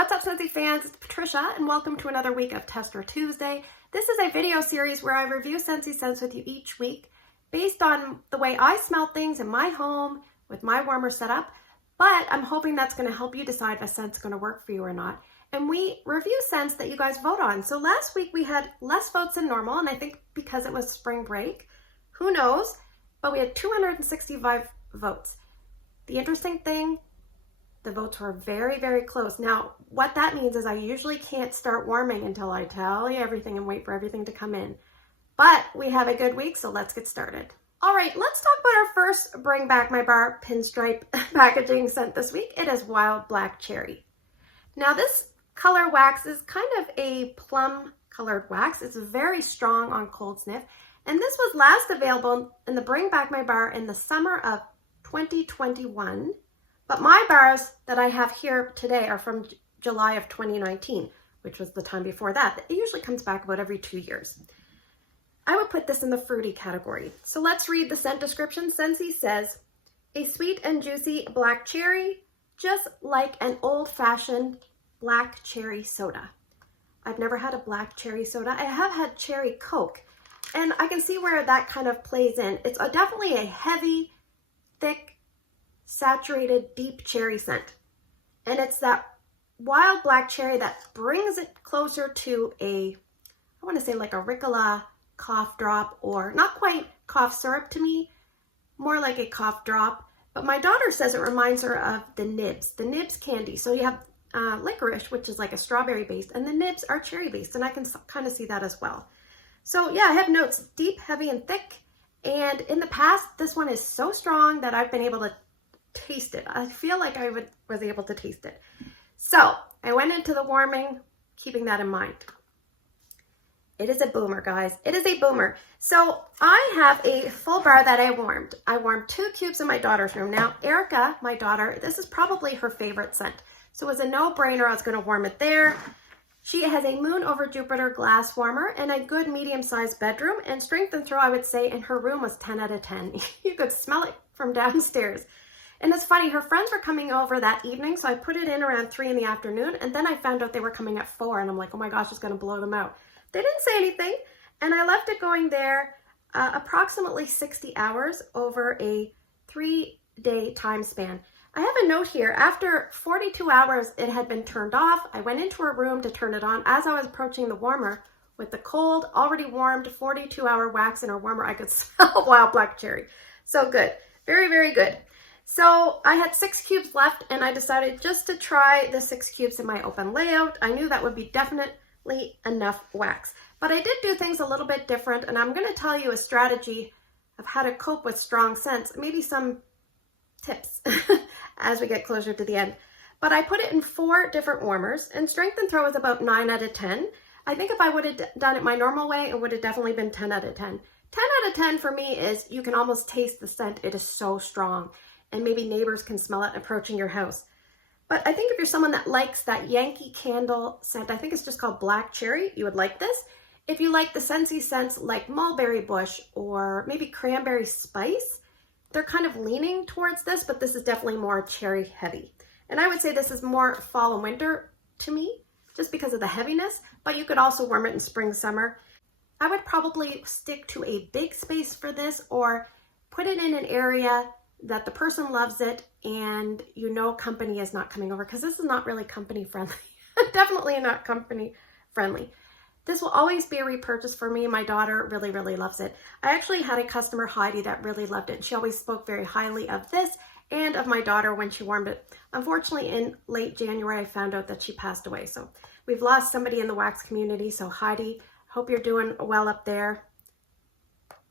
What's up, Scentsy fans? It's Patricia, and welcome to another week of Tester Tuesday. This is a video series where I review Scentsy scents with you each week based on the way I smell things in my home with my warmer setup, but I'm hoping that's going to help you decide if a scent's going to work for you or not. And we review scents that you guys vote on. So last week we had less votes than normal, and I think because it was spring break, who knows, but we had 265 votes. The interesting thing, the votes were very, very close. Now, what that means is I usually can't start warming until I tell you everything and wait for everything to come in. But we have a good week, so let's get started. All right, let's talk about our first Bring Back My Bar pinstripe packaging scent this week. It is Wild Black Cherry. Now, this color wax is kind of a plum colored wax. It's very strong on cold sniff. And this was last available in the Bring Back My Bar in the summer of 2021. But my bars that I have here today are from July of 2019, which was the time before that. It usually comes back about every 2 years. I would put this in the fruity category. So let's read the scent description. Scentsy says, a sweet and juicy black cherry, just like an old-fashioned black cherry soda. I've never had a black cherry soda. I have had cherry Coke, and I can see where that kind of plays in. It's definitely a heavy, thick, saturated, deep cherry scent. And it's that wild black cherry that brings it closer to I want to say like a Ricola cough drop, or not quite cough syrup to me, more like a cough drop. But my daughter says it reminds her of the Nibs candy. So you have licorice, which is like a strawberry based, and the Nibs are cherry based, and I can kind of see that as well. So yeah, I have notes deep, heavy, and thick. And in the past, this one is so strong that I've been able to taste it. I feel like I was able to taste it. So I went into the warming, keeping that in mind. It is a boomer, guys. It is a boomer. So I have a full bar that I warmed. I warmed 2 cubes in my daughter's room. Now, Erica, my daughter, this is probably her favorite scent. So it was a no-brainer. I was going to warm it there. She has a Moon over Jupiter glass warmer and a good medium-sized bedroom. And strength and throw, I would say, in her room was 10 out of 10. You could smell it from downstairs. And it's funny, her friends were coming over that evening, so I put it in around 3 in the afternoon, and then I found out they were coming at 4, and I'm like, oh my gosh, it's going to blow them out. They didn't say anything, and I left it going there approximately 60 hours over a 3-day time span. I have a note here. After 42 hours, it had been turned off. I went into her room to turn it on. As I was approaching the warmer, with the cold, already warmed 42-hour wax in her warmer, I could smell wild black cherry. So good. Very, very good. So I had 6 cubes left, and I decided just to try the 6 cubes in my open layout. I knew that would be definitely enough wax. But I did do things a little bit different, and I'm going to tell you a strategy of how to cope with strong scents, maybe some tips as we get closer to the end. But I put it in 4 different warmers, and strength and throw is about 9 out of 10. I think if I would have done it my normal way, it would have definitely been 10 out of 10. 10 out of 10 for me is you can almost taste the scent. It is so strong. And maybe neighbors can smell it approaching your house. But I think if you're someone that likes that Yankee Candle scent, I think it's just called Black Cherry, you would like this. If you like the Scentsy scents like Mulberry Bush or maybe Cranberry Spice, they're kind of leaning towards this, but this is definitely more cherry heavy. And I would say this is more fall and winter to me, just because of the heaviness, but you could also warm it in spring, summer. I would probably stick to a big space for this, or put it in an area that the person loves it and you know company is not coming over, because this is not really company friendly. Definitely not company friendly. This will always be a repurchase for me. My daughter really, really loves it. I actually had a customer, Heidi, that really loved it. She always spoke very highly of this and of my daughter when she warmed it. Unfortunately, in late January, I found out that she passed away. So we've lost somebody in the wax community. So Heidi, hope you're doing well up there.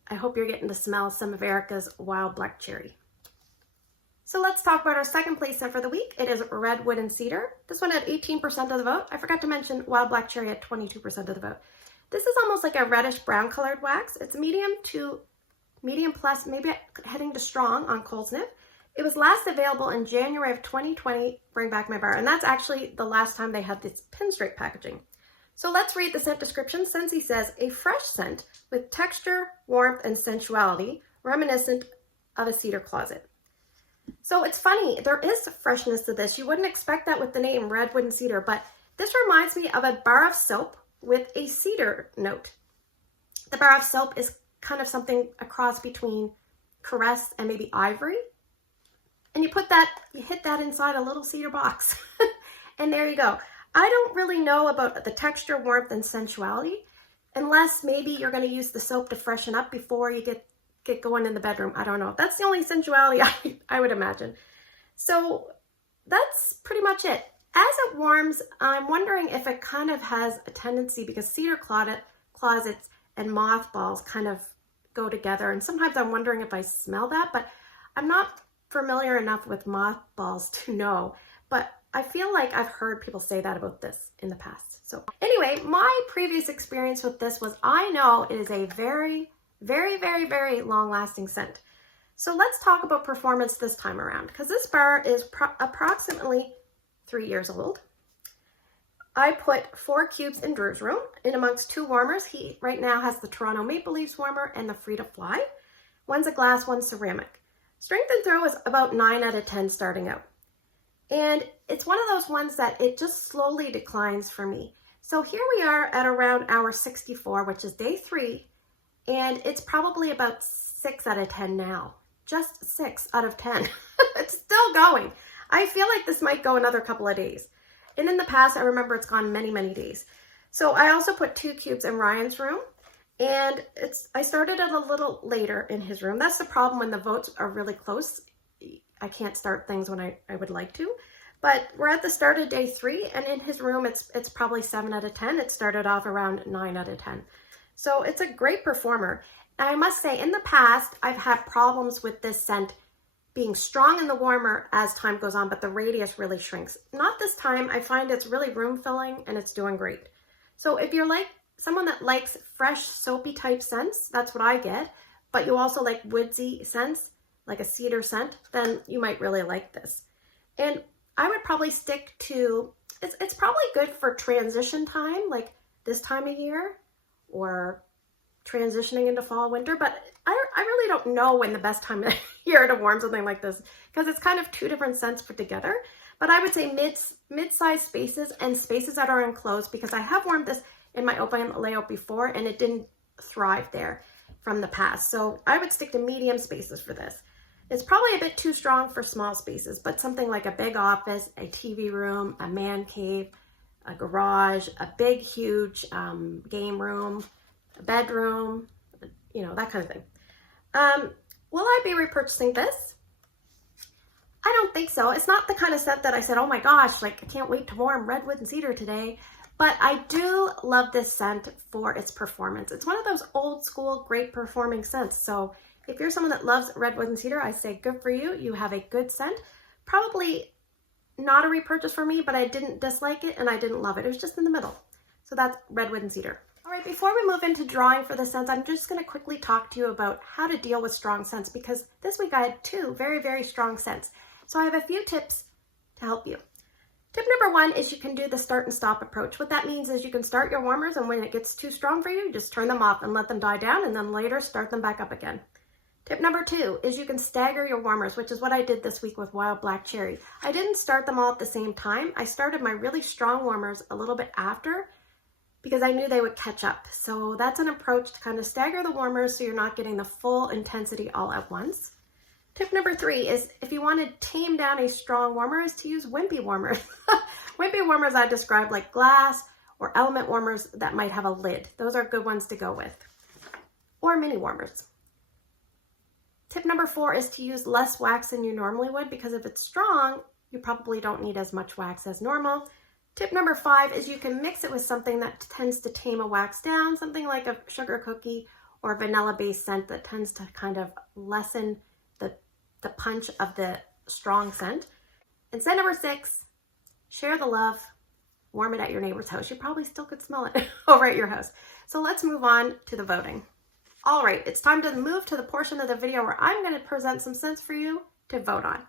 I hope you're getting to smell some of Erica's Wild Black Cherry. So let's talk about our second place scent for the week. It is Redwood Cedar. This one had 18% of the vote. I forgot to mention Wild Black Cherry had 22% of the vote. This is almost like a reddish brown colored wax. It's medium to medium plus, maybe heading to strong on cold sniff. It was last available in January of 2020, Bring Back My Bar. And that's actually the last time they had this pinstripe packaging. So let's read the scent description. Scentsy says, a fresh scent with texture, warmth, and sensuality, reminiscent of a cedar closet. So it's funny, there is freshness to this. You wouldn't expect that with the name Redwood Cedar, but this reminds me of a bar of soap with a cedar note. The bar of soap is kind of something a cross between caress and maybe ivory. And you hit that inside a little cedar box. And there you go. I don't really know about the texture, warmth, and sensuality, unless maybe you're going to use the soap to freshen up before you get going in the bedroom. I don't know. That's the only sensuality I would imagine. So that's pretty much it. As it warms, I'm wondering if it kind of has a tendency, because cedar closets and mothballs kind of go together. And sometimes I'm wondering if I smell that, but I'm not familiar enough with mothballs to know. But I feel like I've heard people say that about this in the past. So anyway, my previous experience with this was, I know it is a very, very, very, very long-lasting scent. So let's talk about performance this time around, because this bar is approximately 3 years old. I put 4 cubes in Drew's room in amongst 2 warmers. He right now has the Toronto Maple Leafs warmer and the Frida Fly. One's a glass, one's ceramic. Strength and throw is about 9 out of 10 starting out. And it's one of those ones that it just slowly declines for me. So here we are at around hour 64, which is day 3, and it's probably about 6 out of 10 now. Just 6 out of 10. It's still going. I feel like this might go another couple of days. And in the past, I remember it's gone many, many days. So I also put 2 cubes in Ryan's room, and I started it a little later in his room. That's the problem when the votes are really close. I can't start things when I would like to. But we're at the start of day 3, and in his room, it's probably 7 out of 10. It started off around 9 out of 10. So it's a great performer. And I must say, in the past, I've had problems with this scent being strong in the warmer as time goes on, but the radius really shrinks. Not this time. I find it's really room filling, and it's doing great. So if you're like someone that likes fresh, soapy type scents, that's what I get, but you also like woodsy scents, like a cedar scent, then you might really like this. And I would probably stick to, it's probably good for transition time, like this time of year, or transitioning into fall, winter, but I really don't know when the best time of year to warm something like this, because it's kind of 2 different scents put together. But I would say mid-sized spaces and spaces that are enclosed, because I have warmed this in my open layout before and it didn't thrive there from the past. So I would stick to medium spaces for this. It's probably a bit too strong for small spaces, but something like a big office, a TV room, a man cave, a garage, a big, huge game room, a bedroom, you know, that kind of thing. Will I be repurchasing this? I don't think so. It's not the kind of scent that I said, oh my gosh, like I can't wait to warm Redwood and Cedar today. But I do love this scent for its performance. It's one of those old school, great performing scents. So if you're someone that loves Redwood and Cedar, I say good for you. You have a good scent. Probably not a repurchase for me, but I didn't dislike it and I didn't love it. It was just in the middle. So that's Redwood and Cedar. All right, before we move into drawing for the scents, I'm just going to quickly talk to you about how to deal with strong scents, because this week I had 2 very, very strong scents. So I have a few tips to help you. Tip number 1 is you can do the start and stop approach. What that means is you can start your warmers, and when it gets too strong for you, just turn them off and let them die down, and then later start them back up again. Tip number 2 is you can stagger your warmers, which is what I did this week with Wild Black Cherry. I didn't start them all at the same time. I started my really strong warmers a little bit after, because I knew they would catch up. So that's an approach to kind of stagger the warmers so you're not getting the full intensity all at once. Tip number 3 is if you want to tame down a strong warmer is to use wimpy warmers. Wimpy warmers I described like glass or element warmers that might have a lid. Those are good ones to go with. Or mini warmers. Tip number 4 is to use less wax than you normally would, because if it's strong, you probably don't need as much wax as normal. Tip number 5 is you can mix it with something that tends to tame a wax down, something like a sugar cookie or vanilla-based scent that tends to kind of lessen the punch of the strong scent. And scent number 6, share the love, warm it at your neighbor's house. You probably still could smell it over at your house. So let's move on to the voting. All right, it's time to move to the portion of the video where I'm going to present some scents for you to vote on.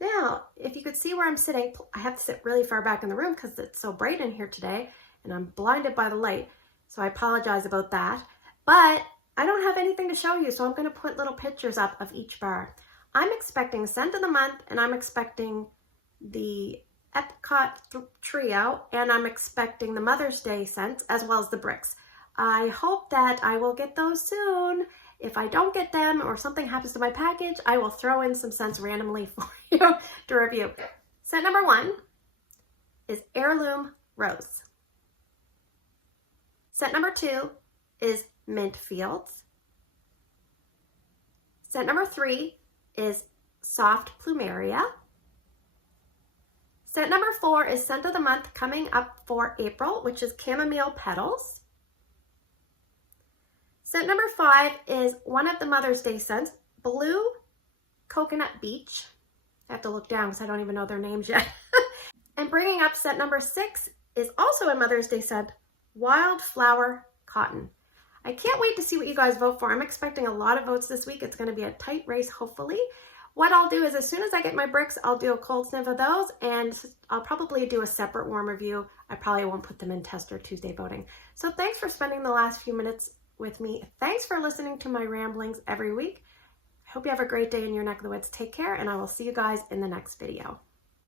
Now, if you could see where I'm sitting, I have to sit really far back in the room because it's so bright in here today and I'm blinded by the light. So I apologize about that. But I don't have anything to show you, so I'm going to put little pictures up of each bar. I'm expecting Scent of the Month, and I'm expecting the Epcot Trio, and I'm expecting the Mother's Day scents, as well as the bricks. I hope that I will get those soon. If I don't get them or something happens to my package, I will throw in some scents randomly for you to review. Scent number 1 is Heirloom Rose. Scent number 2 is Mint Fields. Scent number 3 is Soft Plumeria. Scent number 4 is Scent of the Month coming up for April, which is Chamomile Petals. Scent number 5 is one of the Mother's Day scents, Blue Coconut Beach. I have to look down because I don't even know their names yet. And bringing up scent number 6 is also a Mother's Day scent, Wildflower Cotton. I can't wait to see what you guys vote for. I'm expecting a lot of votes this week. It's going to be a tight race, hopefully. What I'll do is as soon as I get my bricks, I'll do a cold sniff of those, and I'll probably do a separate warm review. I probably won't put them in Tester Tuesday voting. So thanks for spending the last few minutes with me. Thanks for listening to my ramblings every week. I hope you have a great day in your neck of the woods. Take care, and I will see you guys in the next video.